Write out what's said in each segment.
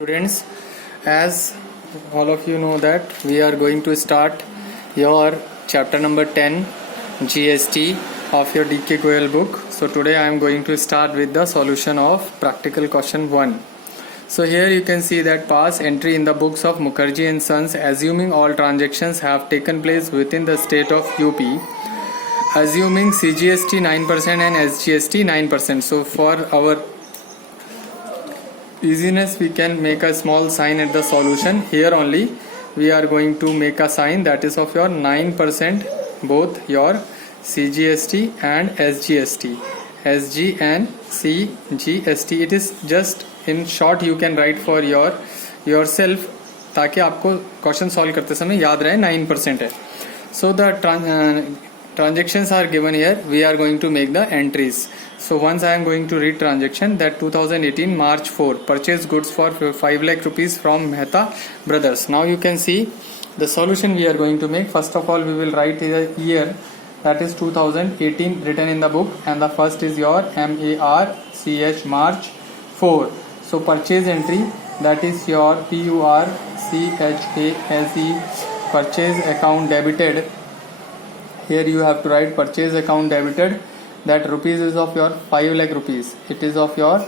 Students, as all of you know that we are going to start your chapter number 10 GST of your DK Goyal book. So today I am going to start with the solution of practical question 1. So here you can see that pass entry in the books of Mukherjee and Sons, assuming all transactions have taken place within the state of UP, assuming CGST 9% and SGST 9%. So for our easiness, we can make a small sign at the solution. Here only we are going to make a sign that is of your 9%, both your CGST and SGST, SG and CGST. It is just in short you can write for yourself ताकि आपको question solve करते समय याद रहे 9% है. So the transactions are given here. We are going to make the entries. So once I am going to read transaction, that 2018 March 4 purchase goods for 5 lakh rupees from Mehta Brothers. Now you can see the solution we are going to make. First of all, we will write the year, that is 2018 written in the book, and the first is your MARCH March 4. So purchase entry, that is your PURCHASE, purchase account debited. Here you have to write purchase account debited. That rupees is of your 5 lakh rupees. It is of your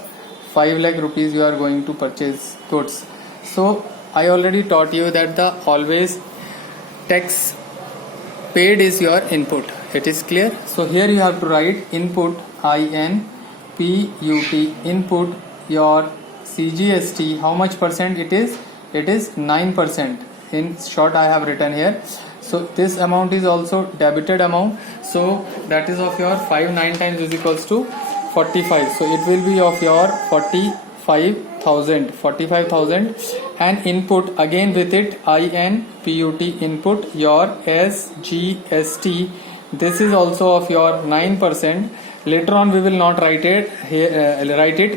5 lakh rupees you are going to purchase goods. So I already taught you that the always tax paid is your input. It is clear. So here you have to write input, INPUT, input your CGST. How much percent it is? It is 9%. In short I have written here. So this amount is also debited amount. So that is of your 5 9 times is equals to 45. So it will be of your 45,000 and input again with it INPUT, input your SGST. This is also of your 9%. Later on we will not write it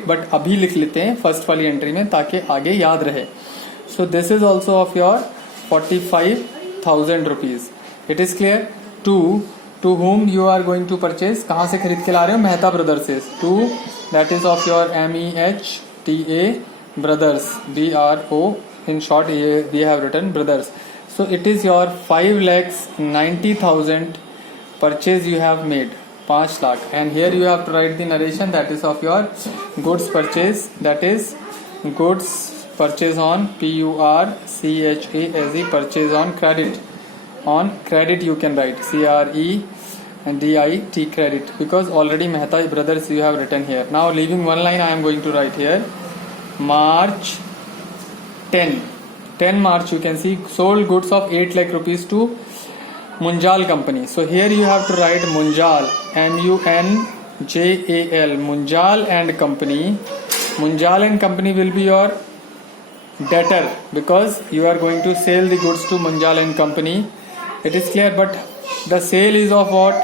but अभी लिख लेते हैं first वाली entry में ताकि आगे याद रहे. So this is also of your 45,000 rupees. It is clear. To whom you are going to purchase, कहाँ से खरीद के ला रहे हो? मेहता ब्रदर्स से. To that is of your MEHTA brothers, BRO in short we have written brothers. So it is your 5,90,000 purchase you have made, 5 lakh, and here you have to write the narration, that is of your goods purchase, that is goods purchase on PURCHASE, purchase on credit. On credit you can write CREDIT, credit, because already Mehta brothers you have written here. Now leaving one line I am going to write here March 10 March. You can see sold goods of 8 lakh rupees to Munjal company. So here you have to write Munjal, MUNJAL, Munjal and company. Munjal and company will be your debtor because you are going to sell the goods to Munjal and company. It is clear. But the sale is of what?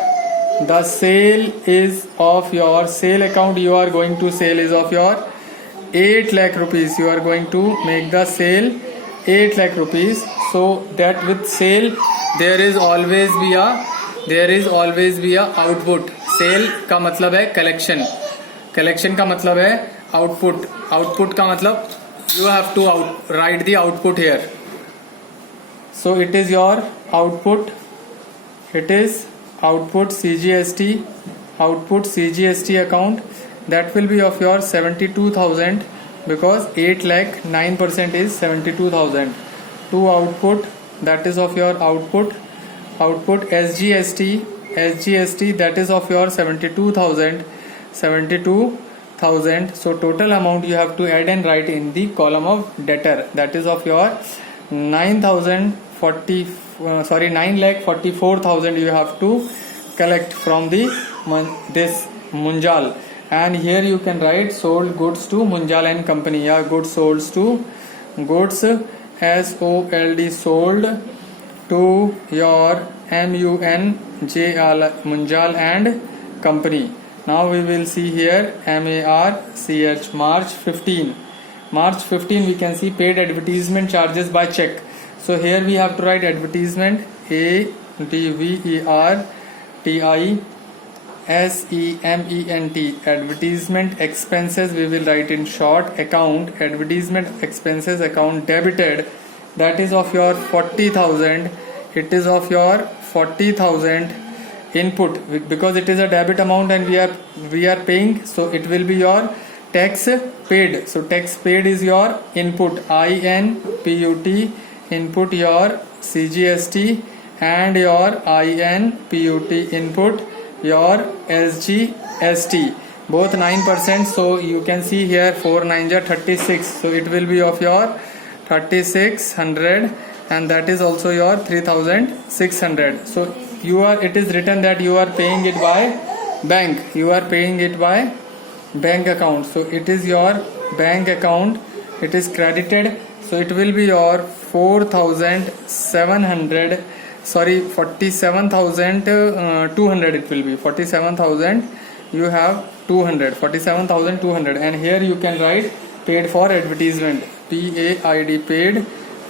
The sale is of your sale account. You are going to sell is of your 8 lakh rupees. You are going to make the sale 8 lakh rupees. So that with sale there is always be a output. Sale का मतलब है collection. Collection का मतलब है output. Output का मतलब you have to write the output here. So it is your output. It is output CGST account. That will be of your 72,000 because 8 lakh 9% is 72,000. To output, that is of your output SGST, that is of your 72,000. So total amount you have to add and write in the column of debtor, that is of your 9,44,000 you have to collect from this Munjal. And here you can write sold goods to Munjal and company. Yeah, goods sold to goods SOLD sold to your Munjal and company. Now we will see here MARCH March 15 we can see paid advertisement charges by check. So here we have to write advertisement ADVERTISEMENT SEMENT, advertisement expenses we will write in short. Account, advertisement expenses account debited, that is of your 40,000. It is of your 40,000 input, because it is a debit amount and we are paying, so it will be your tax paid. So tax paid is your input, INPUT, input your CGST, and your INPUT input your SGST, both 9%. So you can see here 4 9 are 36, so it will be of your 3600, and that is also your 3600. So it is written that you are paying it by bank, you are paying it by bank account. So it is your bank account, it is credited, so it will be your 47,200. It will be 47,000, you have 200, 47,200. And here you can write paid for advertisement, PAID, paid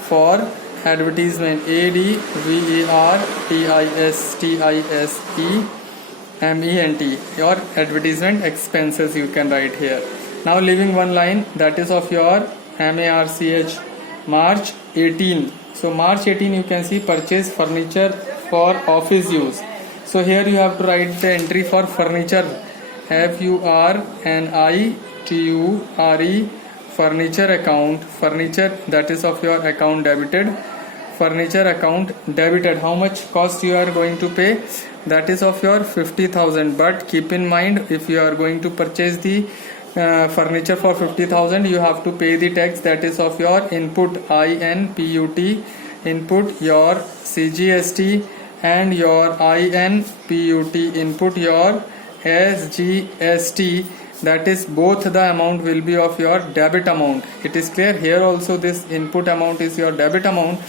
for advertisement, ADVERTISTISEMENT, your advertisement expenses you can write here. Now leaving one line, that is of your MARCH, March 18. So March 18 you can see purchase furniture for office use. So here you have to write the entry for furniture, FURNITURE, furniture account, furniture, that is of your account debited, furniture account debited. How much cost you are going to pay? That is of your 50,000. But keep in mind, if you are going to purchase the furniture for 50,000, you have to pay the tax, that is of your input, INPUT, input your CGST, and your INPUT input your SGST, that is both the amount will be of your debit amount. It is clear? Here also this input amount is your debit amount.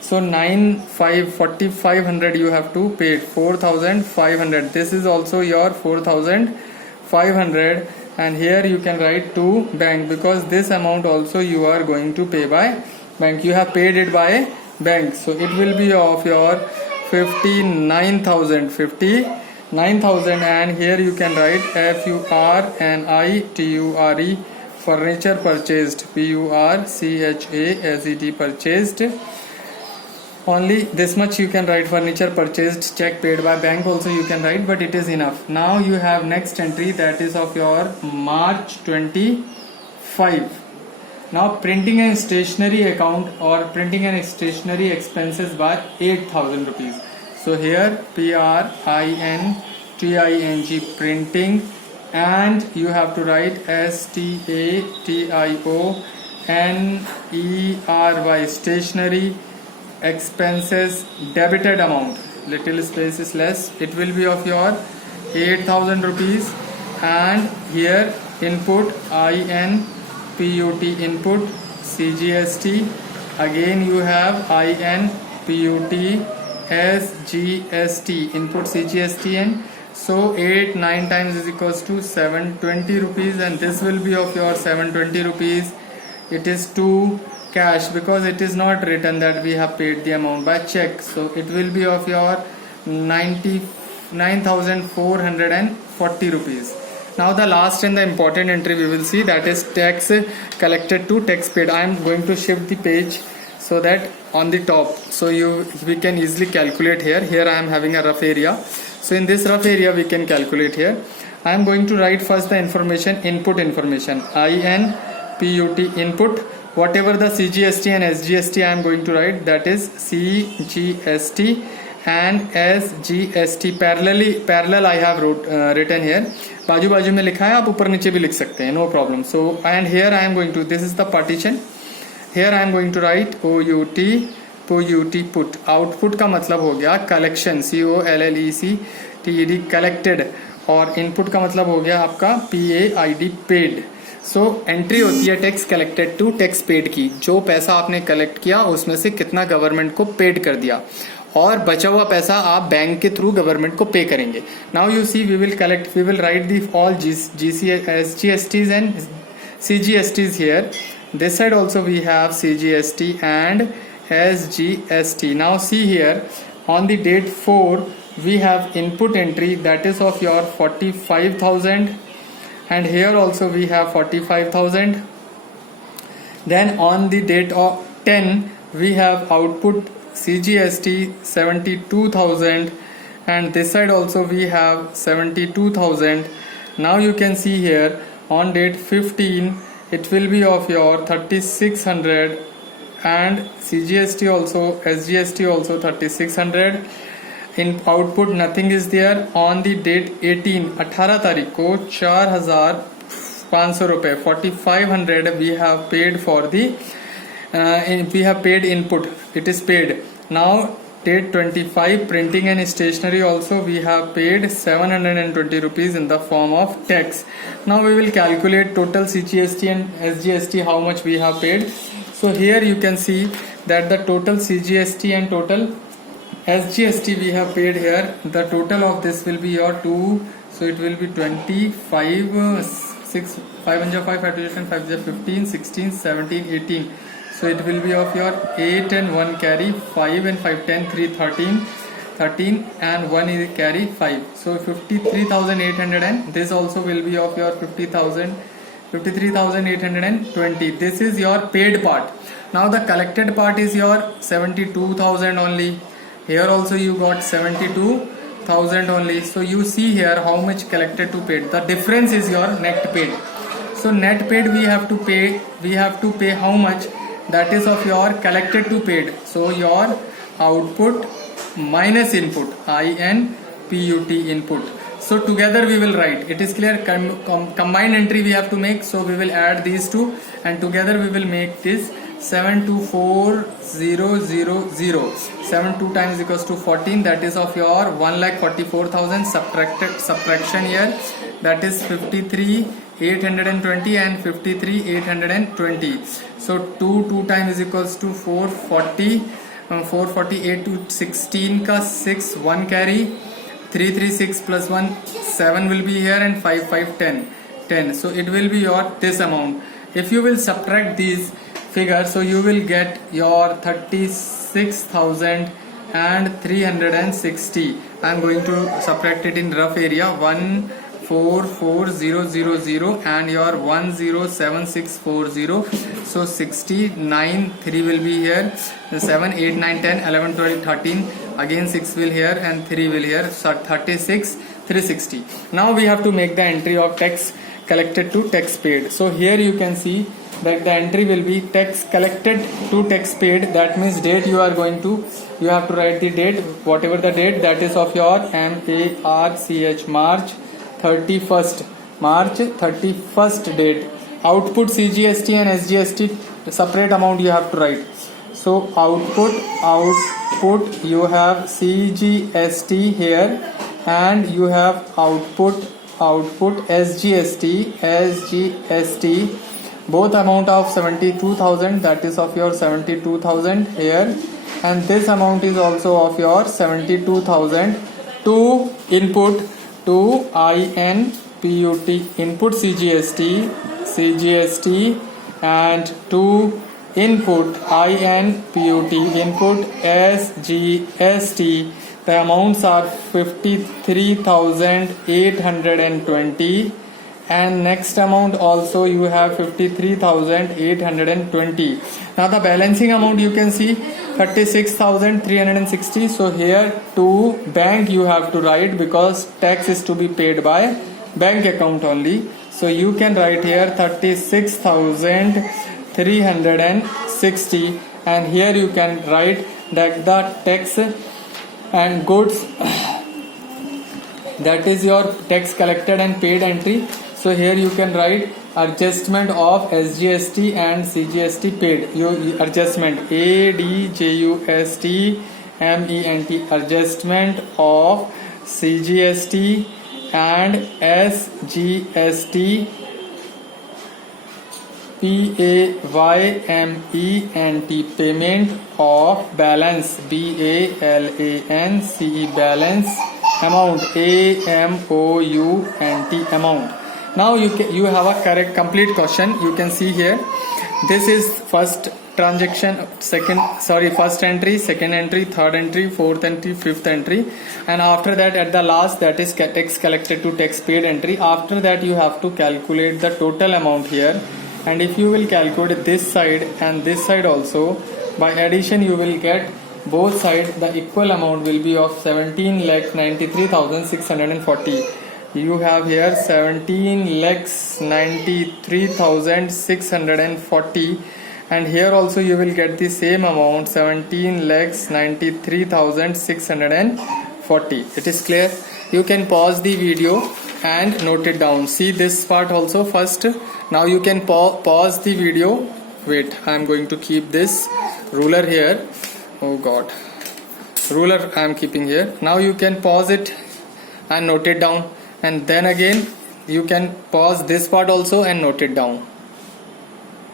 So 4,500 you have to pay, 4,500. This is also your 4,500, and here you can write to bank, because this amount also you are going to pay by bank. You have paid it by bank, so it will be of your 59,000, and here you can write FURNITURE, furniture purchased, PURCHASET, purchased. Only this much you can write, furniture purchased, check paid by bank also you can write, but it is enough. Now you have next entry, that is of your March 25. Now printing and stationery account, or printing and stationery expenses by 8,000 rupees. So here PRINTING, printing, and you have to write STATIONERY, stationery expenses debited amount, little space is less, it will be of your 8,000 rupees. And here input, INPUT input, CGST, again you have INPUT SGST input, CGST, and so 8 9 times is equals to 720 rupees, and this will be of your 720 rupees. It is to cash, because it is not written that we have paid the amount by check, so it will be of your 99,440 rupees. Now the last and the important entry we will see, that is tax collected to tax paid. I am going to shift the page so that on the top, so we can easily calculate here. Here I am having a rough area, so in this rough area we can calculate here. I am going to write first the information, input information, INPUT input, whatever the CGST and SGST I am going to write, that is CGST and SGST parallel I have written here. बाजू बाजू में लिखा है, आप ऊपर नीचे भी लिख सकते हैं, no problem. So and here I am going to, this is the partition, here I am going to write OUT put. Output का मतलब हो गया कलेक्शन, COLLECTED, कलेक्टेड, और इनपुट का मतलब हो गया आपका PAID, पेड. सो एंट्री होती है tax collected to tax paid की, जो पैसा आपने कलेक्ट किया उसमें से कितना गवर्नमेंट को पेड कर दिया, और बचा हुआ पैसा आप बैंक के थ्रू गवर्नमेंट को पे करेंगे. Now you see we will write the all SGSTs and CGSTs here. This side also we have CGST and SGST. Now see here, on the date 4 we have input entry that is of your 45,000, and here also we have 45,000. Then on the date of 10 we have output CGST 72,000, and this side also we have 72,000. Now you can see here on date 15 it will be of your 3600, and CGST also SGST also 3600. In output nothing is there. On the date 18 तारीख को 4,500 रुपए 4500 we have paid for the we have paid input, it is paid. Now date 25 printing and stationery also we have paid 720 rupees in the form of tax. Now we will calculate total CGST and SGST how much we have paid. So here you can see that the total CGST and total SGST we have paid here. The total of this will be your 2, so it will be 25, 6, 5 and 5, 5 15, 16, 17, 18. So it will be of your 8 and 1 carry, 5 and 5, 10, 3, 13, 13 and 1 is carry 5. So 53,800, and this also will be of your 53,820. This is your paid part. Now the collected part is your 72,000 only. Here also you got 72,000 only. So you see here how much collected to paid. The difference is your net paid. So net paid we have to pay how much? That is of your collected to paid. So your output minus input, INPUT input. So together we will write. It is clear. Combined entry we have to make. So we will add these two and together we will make this 724000. 7 2 times equals to 14. That is of your 1,44,000. Subtraction here. That is 53,820 and 53,820. So 2 times is equals to 440. 448 to 16 ka 6 1 carry. 336 plus 1 7 will be here, and 5 5 10. So it will be your this amount. If you will subtract these figures, so you will get your 36,360. I am going to subtract it in rough area. 1,44000 and your 107640. So 69 3 will be here. 7 8 9 10 11 12 13. Again 6 will here and 3 will here. So 36 360. Now we have to make the entry of tax collected to tax paid. So here you can see that the entry will be tax collected to tax paid. That means date you have to write the date, whatever the date, that is of your MARCH March 31st date. Output CGST and SGST separate amount you have to write. So output you have CGST here, and you have output SGST, both amount of 72,000, that is of your 72,000 here, and this amount is also of your 72,000 to input to INPUT input CGST and to input INPUT input SGST. The amounts are 53,820, and next amount also you have 53,820. Now the balancing amount you can see 36,360. So here to bank you have to write, because tax is to be paid by bank account only. So you can write here 36,360, and here you can write that the tax and goods, that is your tax collected and paid entry. So here you can write adjustment of SGST and CGST paid. Your adjustment ADJUSTMENT, adjustment of CGST and SGST PAYMENT, payment of balance, BALANCE, balance amount, AMOUNT amount. Now you have a complete question. You can see here, this is first transaction, first entry, second entry, third entry, fourth entry, fifth entry, and after that at the last, that is tax collected to tax paid entry. After that you have to calculate the total amount here, and if you will calculate this side and this side also, by addition you will get both sides, the equal amount will be of 17,93,640. You have here 17,93,640, and here also you will get the same amount, 17,93,640. It is clear? You can pause the video and note it down. See this part also first. Now you can pause the video. Wait, I am going to keep this ruler here. Oh god, ruler I am keeping here. Now you can pause it and note it down, and then again you can pause this part also and note it down.